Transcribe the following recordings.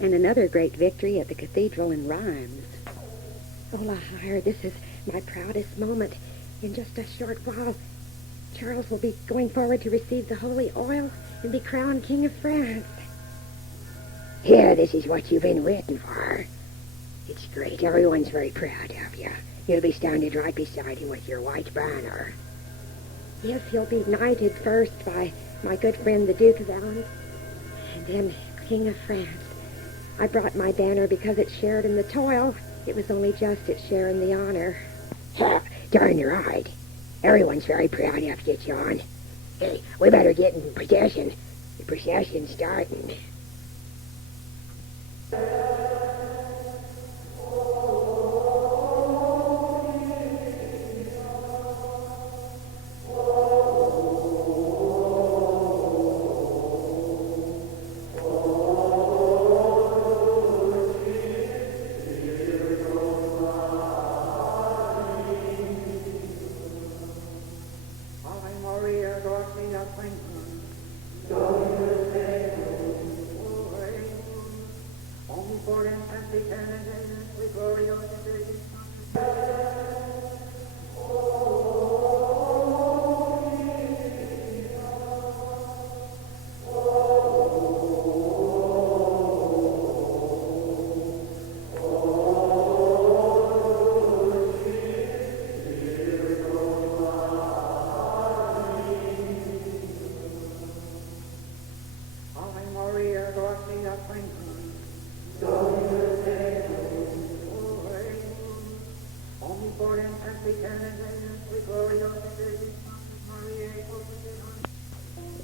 and another great victory at the cathedral in Rheims. Oh, Lahire, this is my proudest moment. In just a short while, Charles will be going forward to receive the holy oil and be crowned King of France. Yeah, this is what you've been waiting for. It's great. Everyone's very proud of you. You'll be standing right beside him with your white banner. Yes, he'll be knighted first by my good friend the Duke of Allen, and then King of France. I brought my banner because it shared in the toil. It was only just it sharing the honor. Ha! Darn right. Everyone's very proud of you, John. Hey, we better get in procession. The procession's starting.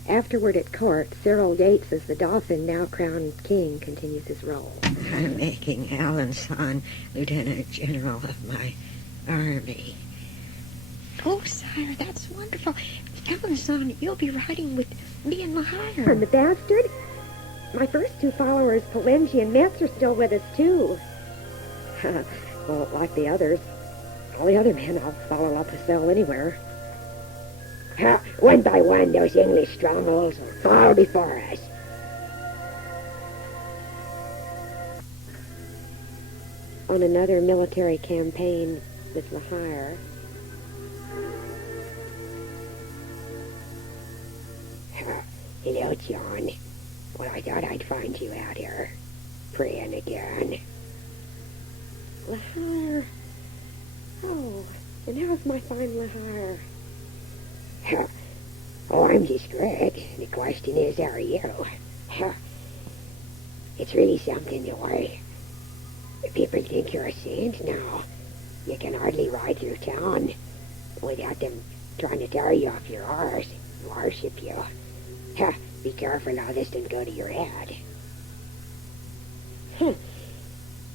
Afterward at court, Cyril Yates, as the dauphin, now crowned king, continues his role. I'm making Alençon Lieutenant General of my army. Oh, sire, that's wonderful. Alençon, you'll be riding with me and Lahire. And the bastard? My first two followers, Palengi and Metz, are still with us, too. Well, like the others, all the other men I'll follow up to sell anywhere. One by one, those English strongholds will fall before us. On another military campaign with Lahire, Hello, John. Well, I thought I'd find you out here, praying again. Lahire. Oh, and how's my fine Lahire? Oh, I'm just great. The question is, how are you? It's really something to worry. People think you're a saint now. You can hardly ride through town without them trying to tear you off your horse and worship you. Be careful how this doesn't go to your head.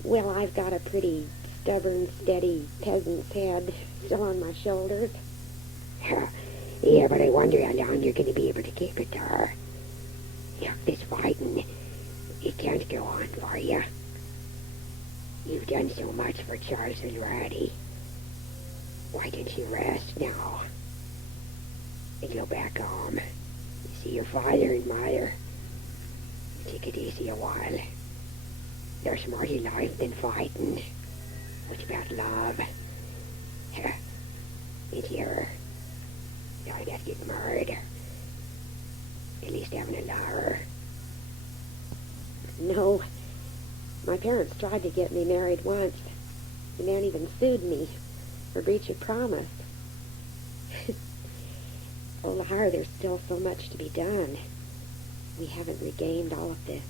Well, I've got a pretty stubborn, steady peasant's head still on my shoulders. Yeah, but I wonder how long you're going to be able to keep it there. Look, this fighting, it can't go on for you. You've done so much for Charles already. Why don't you rest now? And go back home. See your father and mother. Take it easy a while. There's more to life than fighting. It's about love. It's your... I got to get married. At least having a lover. No. My parents tried to get me married once. The man even sued me for breach of promise. Oh, Lahire, there's still so much to be done. We haven't regained all of the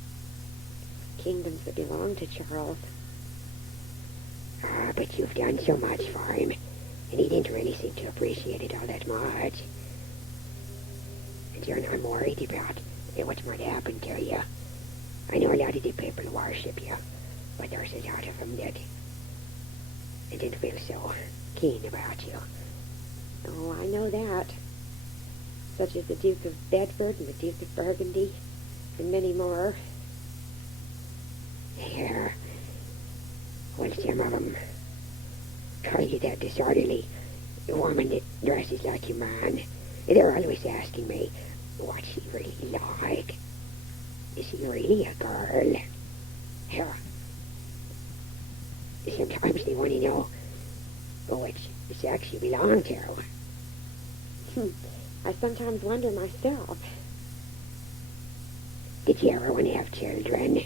kingdoms that belong to Charles. But you've done so much for him, and he didn't really seem to appreciate it all that much. And you're not worried about what might happen to you. I know a lot of the people worship you, but there's a lot of them that didn't feel so keen about you. Oh, I know that. Such as the Duke of Bedford and the Duke of Burgundy, and many more. Yeah. Well, some of them call you that disorderly woman that dresses like your man. They're always asking me, what's she really like? Is she really a girl? Yeah. Sometimes they want to know which sex you belong to. I sometimes wonder myself. Did you ever want to have children?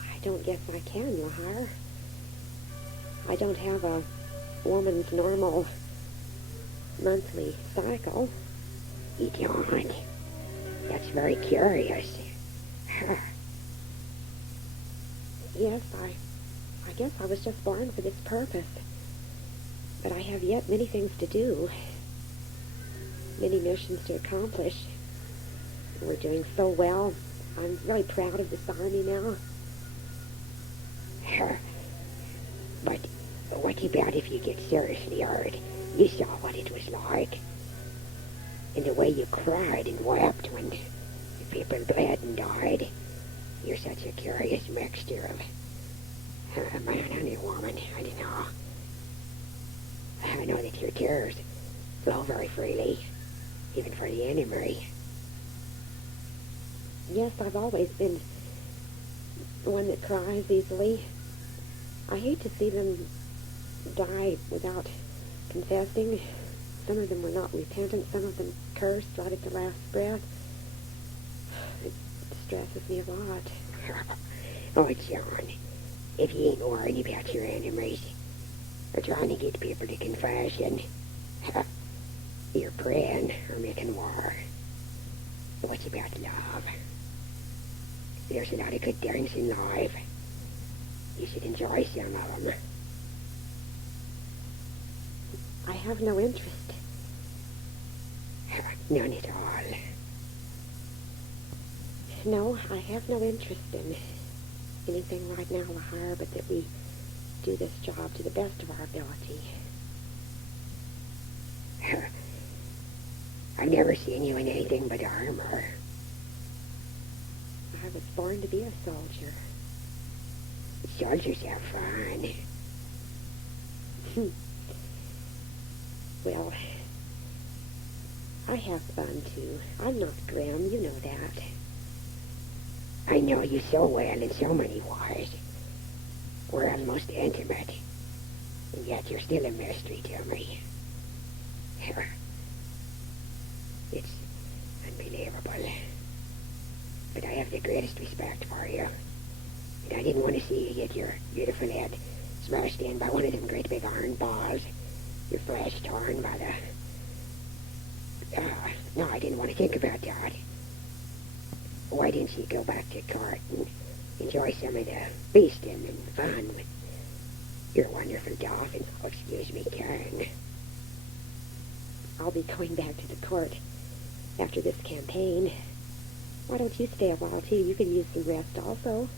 I don't guess I can, Lahar. I don't have a woman's normal monthly cycle. You don't? That's very curious. Yes, I guess I was just born for this purpose. But I have yet many things to do. Many missions to accomplish. We're doing so well. I'm really proud of this army now. But what about if you get seriously hurt? You saw what it was like. And the way you cried and wept when people bled and died. You're such a curious mixture of a man and a woman. I don't know. I know that your tears flow very freely, even for the enemy. Yes, I've always been one that cries easily. I hate to see them die without confessing. Some of them were not repentant. Some of them cursed right at the last breath. It distresses me a lot. Oh, John, if you ain't worried about your enemies or trying to get people to confession, you're praying or making war. What's about love? There's a lot of good things in life. You should enjoy some of them. I have no interest. None at all. No, I have no interest in anything right now, Lahar, but that we do this job to the best of our ability. I've never seen you in anything but armor. I was born to be a soldier. Soldiers have fun. Well, I have fun, too. I'm not grim, you know that. I know you so well in so many ways. We're almost intimate, and yet you're still a mystery to me. It's unbelievable. But I have the greatest respect for you. And I didn't want to see you get your beautiful head smashed in by one of them great big iron balls. Your flesh torn by the... no, I didn't want to think about that. Why didn't you go back to court and enjoy some of the feasting and fun with your wonderful dauphin? Oh, excuse me, Karen. I'll be going back to the court after this campaign. Why don't you stay a while, too? You can use some rest also.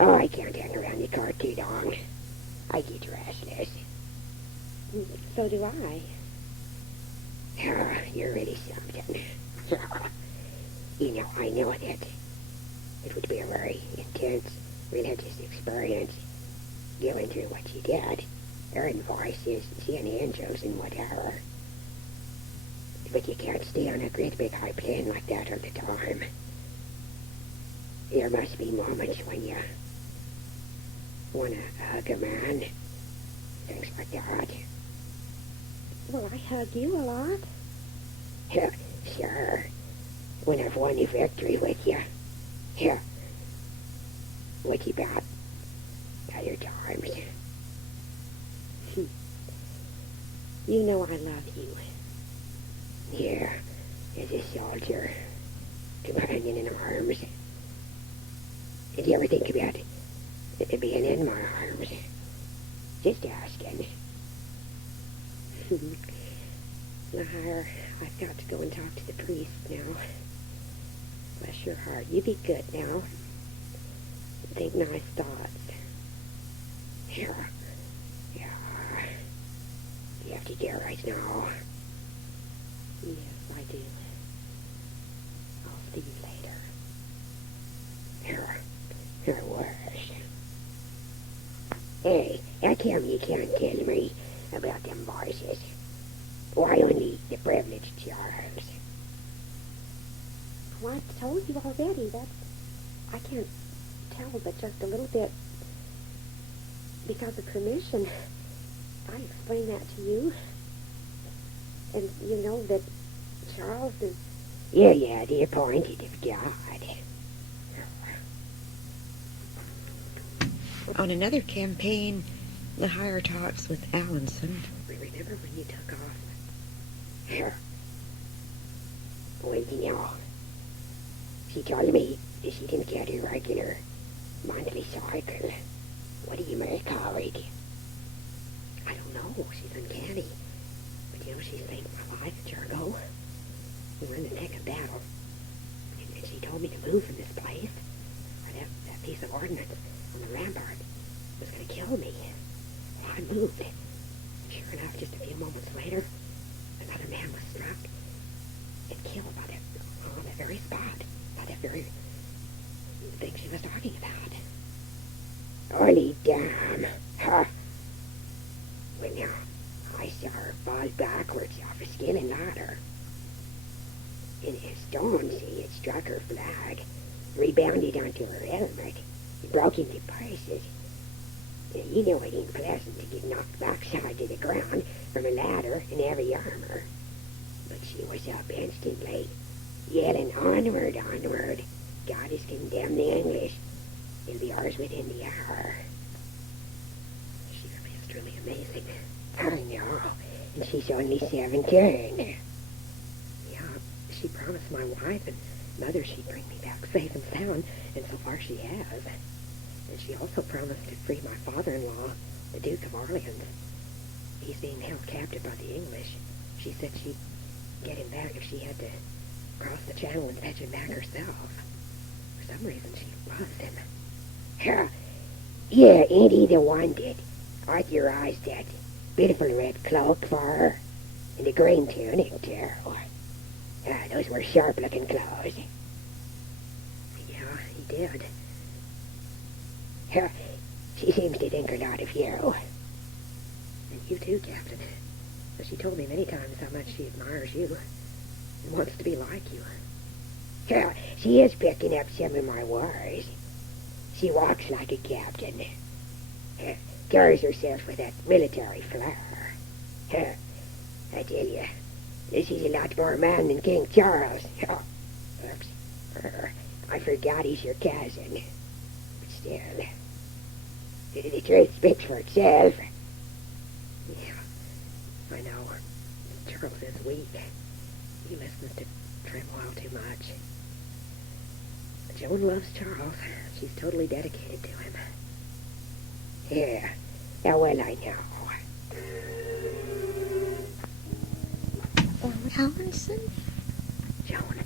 Oh, I can't hang around the court too long. I get restless. So do I. Oh, you're really something. You know, I know that it would be a very intense religious experience going through what you did, hearing voices, seeing angels and whatever. But you can't stay on a great big high plane like that all the time. There must be moments when you want to hug a man, things like that. Well, I hug you a lot. Yeah, sure. When I've won a victory with you. Yeah. What about other times? You know I love you. Yeah, as a soldier, companion in arms. Did you ever think about being in my arms? Just asking. Lahar, I've got to go and talk to the priest now. Bless your heart. You be good now. Think nice thoughts. Yeah. Yeah. You have to go right now. Yes, I do. I'll see you later. Here. Here was. Hey, how come you can't tell me about them voices? Why only the privileged Charles? Well, I told you already. That's I can't tell, but just a little bit. Because of permission, I explained that to you. And you know that Charles is... Yeah, the appointed of God. On another campaign, Lahire talks with Allinson. Remember when you took off? Sure. Well, you know, she told me she didn't get a regular monthly cycle. What do you make of it? I don't know. She's uncanny. But you know, she saved my life a year ago. We were in the thick of battle. And she told me to move from this place. Or that piece of ordnance on the rampart was going to kill me. Well, I moved. Sure enough, just a few moments later, another man was struck and killed on that very spot, by that very thing she was talking about. Holy damn. Huh. Well, now, I saw her fall backwards off a scaling ladder. In a stone, see, it struck her flag, rebounded onto her helmet, it broke into pieces. You know it ain't pleasant to get knocked backside to the ground from a ladder in heavy armor. But she was up instantly, yelling, onward, onward. God has condemned the English. It'll be ours within the hour. She really is truly amazing. I know, and she's only 17. Yeah, she promised my wife and mother she'd bring me back safe and sound, and so far she has. And she also promised to free my father-in-law, the Duke of Orleans. He's being held captive by the English. She said she'd get him back if she had to cross the channel and fetch him back herself. For some reason, she loves him. Yeah, ain't he the one that authorized that beautiful red cloak for her? And the green tunic, too. Those were sharp-looking clothes. Yeah, he did. She seems to think a lot of you. And you too, Captain. She told me many times how much she admires you and wants to be like you. She is picking up some of my words. She walks like a captain. Carries herself with that military flair. I tell you, this is a lot more man than King Charles. Oops. I forgot he's your cousin. But still, the truth speaks for itself. Yeah, I know. Charles is weak. He listens to Tremoille too much. Joan loves Charles. She's totally dedicated to him. Yeah, well, I know. Allinson? Joan,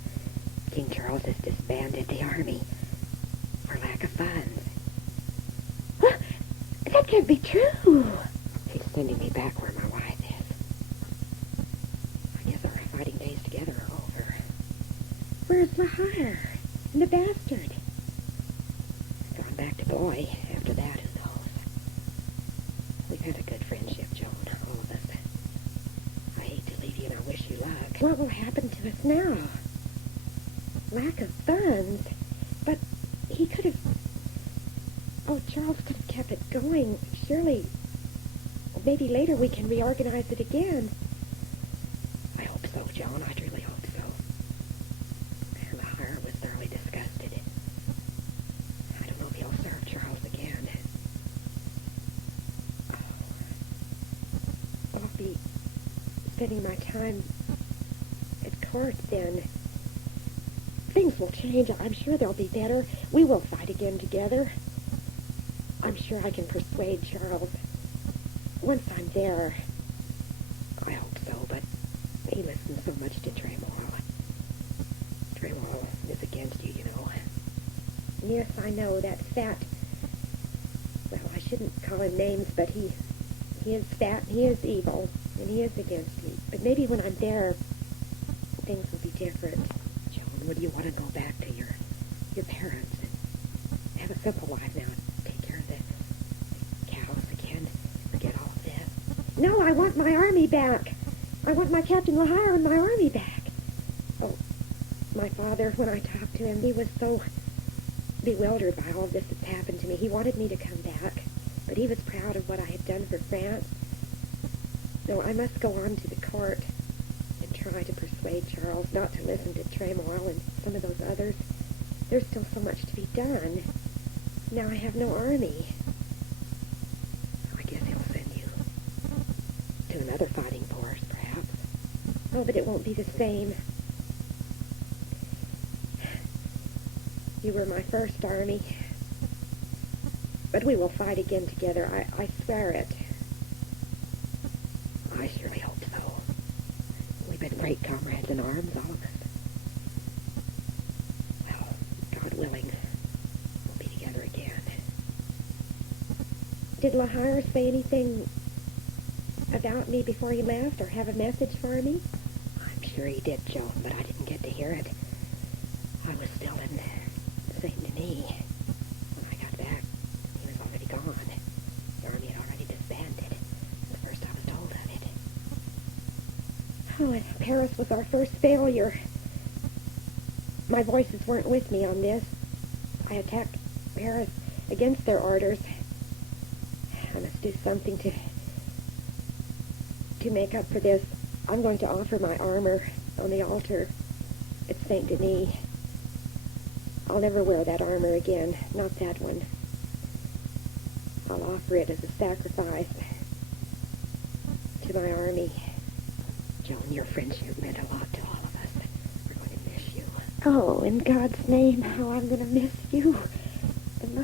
King Charles has disbanded the army for lack of funds. That can't be true. He's sending me back where my wife is. I guess our fighting days together are over. Where's Lahire and the bastard? Gone back to Boy. After that, who knows? We've had a good friendship, Joan, all of us. I hate to leave you and I wish you luck. What will happen to us now? Lack of funds? But he could have... Oh, Charles could have kept it going. Surely, maybe later we can reorganize it again. I hope so, Joan. I truly hope so. Lahire was thoroughly disgusted. I don't know if he'll serve Charles again. I'll be spending my time at court then. Things will change. I'm sure they'll be better. We will fight again together. I'm sure I can persuade Charles. Once I'm there. I hope so, but he listens so much to Tremoille. Tremoille is against you, you know. Yes, I know. That fat... Well, I shouldn't call him names, but he is fat, and he is evil, and he is against me. But maybe when I'm there, things will be different. Joan, would you want to go back to your parents and have a simple life now? Take care of the cows again. Forget all of this. No, I want my army back. I want my Captain Lahire and my army back. Oh, my father, when I talked to him, he was so bewildered by all of this that's happened to me. He wanted me to come back, but he was proud of what I had done for France. So I must go on to the court and try to persuade Charles not to listen to Tremoille and some of those others. There's still so much to be done. Now I have no army. I guess he'll send you to another fighting force, perhaps. Oh, but it won't be the same. You were my first army. But we will fight again together. I swear it. I surely hope so. We've been great comrades in arms, all of us. Well, God willing, we'll be together again. Did La Hire say anything about me before he left, or have a message for me? I'm sure he did, Joan, but I didn't get to hear it. I was still in Saint Denis. When I got back, he was already gone. The army had already disbanded. The first I was told of it. Oh, and Paris was our first failure. My voices weren't with me on this. I attacked Paris against their orders. I must do something to make up for this. I'm going to offer my armor on the altar at Saint Denis. I'll never wear that armor again, not that one. I'll offer it as a sacrifice to my army. Joan, your friendship meant a lot to all of us. We're going to miss you. Oh, in God's name, how I'm going to miss you and the